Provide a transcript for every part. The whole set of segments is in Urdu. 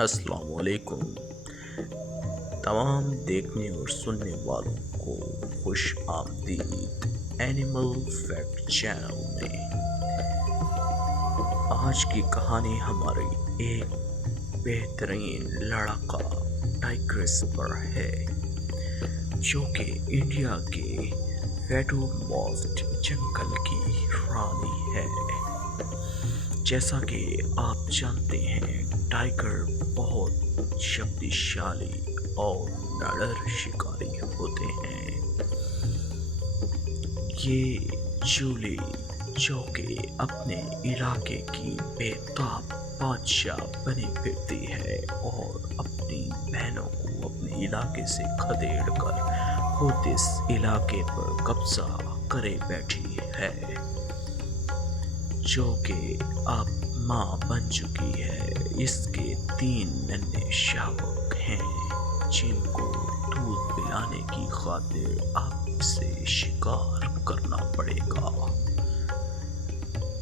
السلام علیکم تمام دیکھنے اور سننے والوں کو خوش آمدید اینیمل فیکٹ چینل میں۔ آج کی کہانی ہماری ایک بہترین لڑکا ٹائگرس پر ہے جو کہ انڈیا کے ویڈو موسٹ جنگل کی رانی ہے۔ جیسا کہ آپ جانتے ہیں ٹائگر بہت شکتیشالی اور نڈر شکاری ہوتے ہیں۔ یہ جولی جو کہ اپنے علاقے کی بے تاب بادشاہ بنی پھرتی ہے اور اپنی بہنوں کو اپنے علاقے سے کھدیڑ کر خود اس علاقے پر قبضہ کرے بیٹھی ہے، جو کہ اب ماں بن چکی ہے۔ اس کے 3 ننھے شاوک ہیں جن کو دودھ پلانے کی خاطر اب سے شکار کرنا پڑے گا،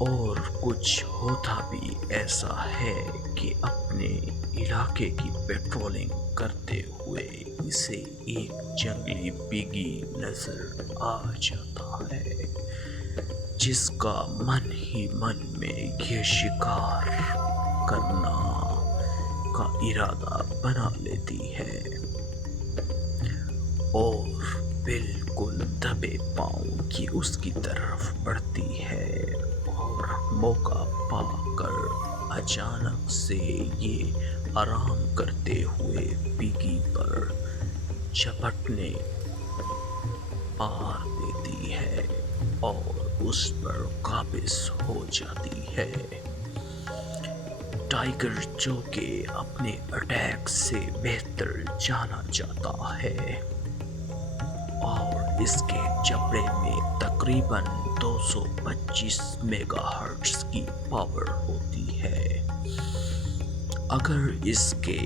اور کچھ ہوتا بھی ایسا ہے کہ اپنے علاقے کی پیٹرولنگ کرتے ہوئے اسے ایک جنگلی پگی نظر آ جاتا ہے جس کا من ہی من میں یہ شکار کرنا کا ارادہ بنا لیتی ہے اور بالکل دبے پاؤں کی اس کی طرف بڑھتی ہے، اور موقع پا کر اچانک سے یہ آرام کرتے ہوئے پگی پر جھپٹنے مار دیتی ہے اور اس پر قابض ہو جاتی ہے۔ ٹائگر جو کہ اپنے اٹیک سے بہتر جانا جاتا ہے اور اس کے جبڑے میں تقریباً 225 میگا ہرٹز کی پاور ہوتی ہے۔ اگر اس کے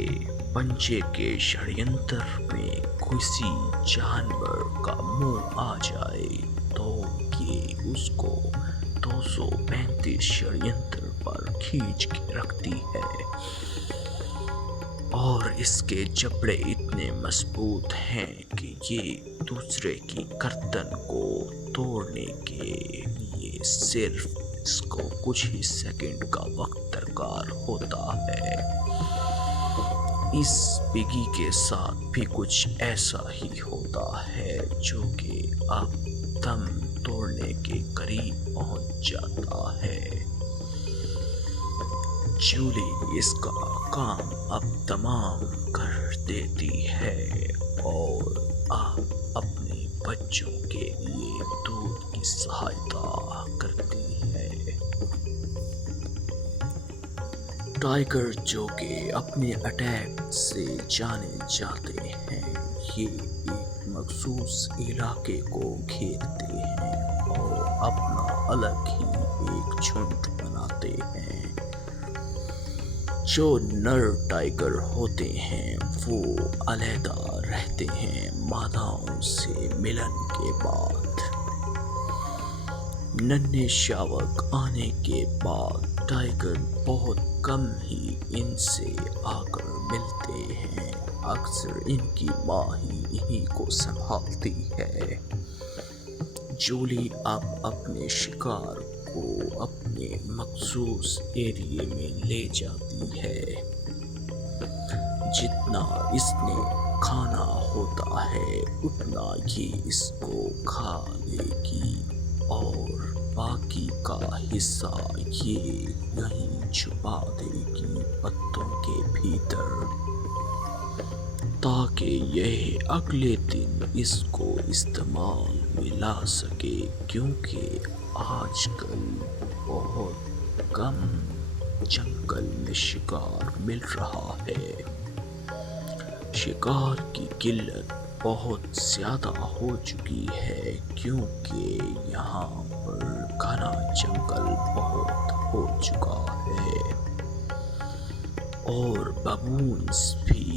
پنجے کے شڑینتر میں کسی جانور کا منہ آ جائے تو یہ اس کو 235 شڑینتر پر کھینچ کے رکھتی ہے، اور اس کے جبڑے اتنے مضبوط ہیں کہ یہ دوسرے کی گردن کو توڑنے کے لیے صرف اس کو کچھ ہی سیکنڈ کا وقت درکار ہوتا ہے۔ اس پگی کے ساتھ بھی کچھ ایسا ہی ہوتا ہے جو کہ اب دم توڑنے کے قریب پہنچ جاتا ہے۔ جولی اس کا کام اب تمام کر دیتی ہے اور اب اپنے بچوں کے لیے دودھ کی سہایتا کرتی ہے۔ ٹائگر جو کہ اپنے اٹیک سے جانے جاتے ہیں، یہ ایک مخصوص علاقے کو گھیرتے ہیں اور اپنا الگ ہی ایک جھنڈ بناتے ہیں۔ جو نر ٹائگر ہوتے ہیں وہ علیحدہ رہتے ہیں ماداؤں سے ملن کے بعد۔ ننھے شاوک آنے کے بعد ٹائگر بہت کم ہی ان سے آ کر ملتے ہیں، اکثر ان کی ماں ہی انہیں کو سنبھالتی ہے۔ جولی اب اپنے شکار کو اپنے مخصوص ایریے میں لے جاتی ہے۔ جتنا اس نے کھانا ہوتا ہے اتنا یہ اس کو کھا لے گی اور باقی کا حصہ یہ یہیں چھپا دے گی پتوں کے بھیتر، تاکہ یہ اگلے دن اس کو استعمال میں لا سکے، کیونکہ آج کل بہت کم جنگل میں شکار مل رہا ہے۔ شکار کی قلت بہت زیادہ ہو چکی ہے کیونکہ یہاں پر گھنا جنگل بہت ہو چکا ہے، اور ببونز بھی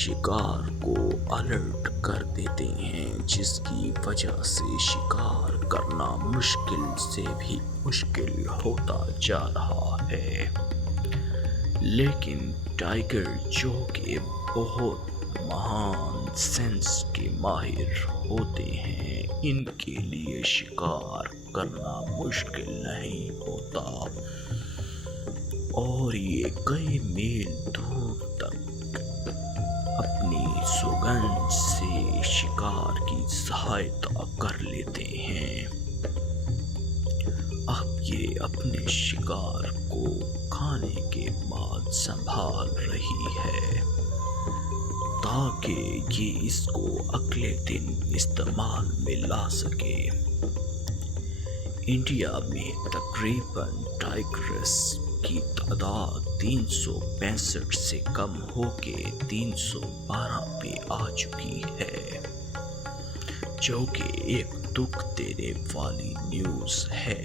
شکار کو الرٹ کر دیتے ہیں، جس کی وجہ سے شکار کرنا مشکل سے بھی مشکل ہوتا جا رہا ہے۔ لیکن ٹائیگر جو کہ بہت مہان سینس کے ماہر ہوتے ہیں، ان کے لیے شکار کرنا مشکل نہیں ہوتا اور یہ کئی میل دور تک اپنی سوگند سے شکار کی سہایتا کر لیتے ہیں۔ اب یہ اپنے شکار کو کھانے کے بعد سنبھال رہی ہے تاکہ یہ اس کو اگلے دن استعمال میں لا سکے۔ انڈیا میں تقریباً ٹائیگرس کی تعداد 365 سے کم ہو کے 312 پہ آ چکی ہے، جو کہ ایک دکھ دینے والی نیوز ہے۔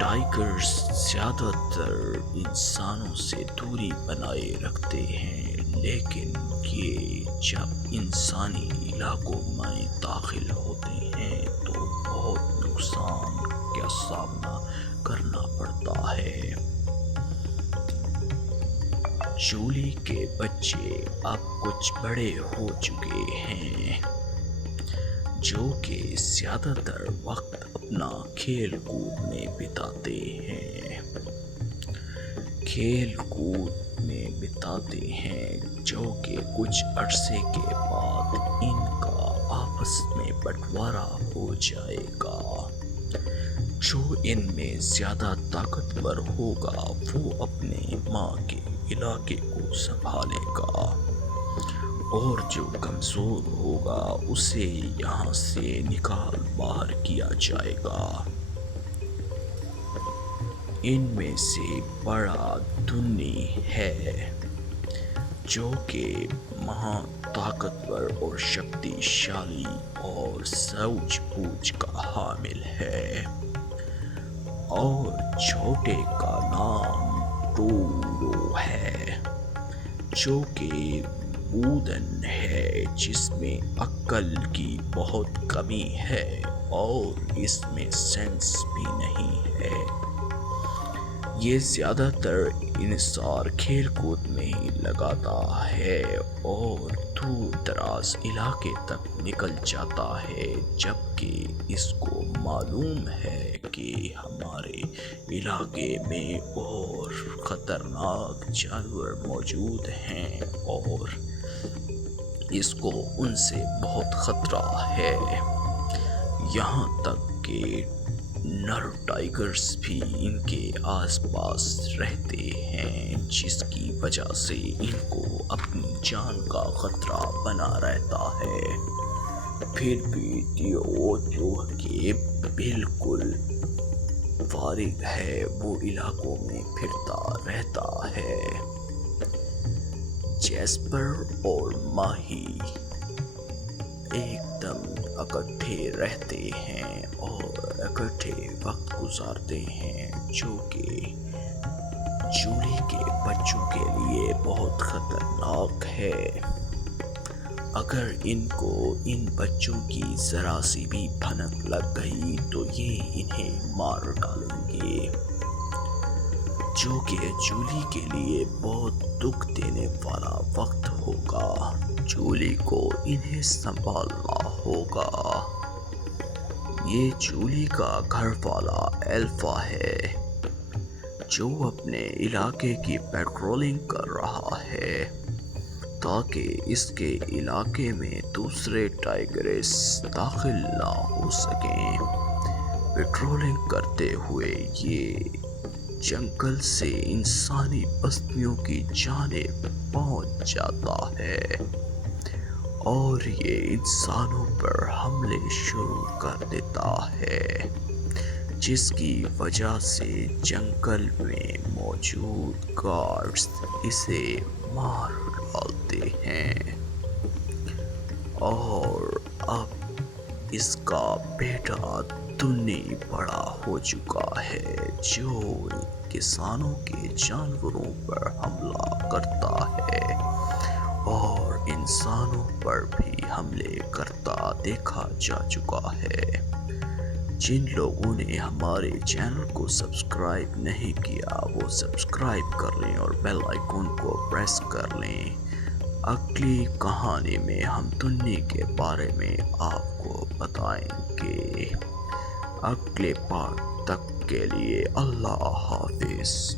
ٹائیگرز زیادہ تر انسانوں سے دوری بنائے رکھتے ہیں، لیکن یہ جب انسانی علاقوں میں داخل ہوتے ہیں تو بہت نقصان کا سامنا کرنا پڑتا ہے۔ جولی کے بچے اب کچھ بڑے ہو چکے ہیں، جو کہ زیادہ تر وقت اپنا کھیل کود میں بتاتے ہیں، جو کہ کچھ عرصے کے بعد ان کا آپس میں بٹوارا ہو جائے گا۔ جو ان میں زیادہ طاقتور ہوگا وہ اپنے ماں کے علاقے کو سنبھالے گا اور جو کمزور ہوگا اسے یہاں سے نکال باہر کیا جائے گا۔ ان میں سے بڑا دنی ہے، جو کہ مہا طاقتور اور شکتیشالی اور سوجھ بوجھ کا حامل ہے، اور چھوٹے کا نام ٹورو ہے، جو کہ بودن ہے، جس میں عقل کی بہت کمی ہے اور اس میں سینس بھی نہیں ہے۔ یہ زیادہ تر انحصار کھیل کود میں ہی لگاتا ہے اور دور دراز علاقے تک نکل جاتا ہے، جبکہ اس کو معلوم ہے کہ ہمارے علاقے میں اور خطرناک جانور موجود ہیں اور اس کو ان سے بہت خطرہ ہے۔ یہاں تک کہ نر ٹائیگرز بھی ان کے آس پاس رہتے ہیں، جس کی وجہ سے ان کو اپنی جان کا خطرہ بنا رہتا ہے۔ پھر بھی ٹیو جو کہ بالکل فارغ ہے، وہ علاقوں میں پھرتا رہتا ہے۔ جیسپر اور ماہی ایک دم اکٹھے رہتے ہیں اور اکٹھے وقت گزارتے ہیں، جو کہ جولی کے بچوں کے لیے بہت خطرناک ہے۔ اگر ان کو ان بچوں کی ذرا سی بھی بھنک لگ گئی تو یہ انہیں مار ڈالیں گے، جو کہ جولی کے لیے بہت دکھ دینے والا وقت ہوگا۔ جولی کو انہیں سنبھالنا ہوگا۔ یہ جولی کا گھر والا الفا ہے، جو اپنے علاقے کی پیٹرولنگ کر رہا ہے تاکہ اس کے علاقے میں دوسرے ٹائیگرز داخل نہ ہو سکیں۔ پیٹرولنگ کرتے ہوئے یہ جنگل سے انسانی بستیوں کی جانب پہنچ جاتا ہے اور یہ انسانوں پر حملے شروع کر دیتا ہے، جس کی وجہ سے جنگل میں موجود گارڈز اسے مار ڈالتے ہیں، اور اب اس کا بیٹا دنی بڑا ہو چکا ہے، جو کسانوں کے جانوروں پر حملہ کرتا ہے اور انسانوں پر بھی حملے کرتا دیکھا جا چکا ہے۔ جن لوگوں نے ہمارے چینل کو سبسکرائب نہیں کیا وہ سبسکرائب کر لیں اور بیل آئیکن کو پریس کر لیں۔ اگلی کہانی میں ہم تنی کے بارے میں آپ کو بتائیں گے۔ اگلے پارٹ تک کے لیے اللہ حافظ۔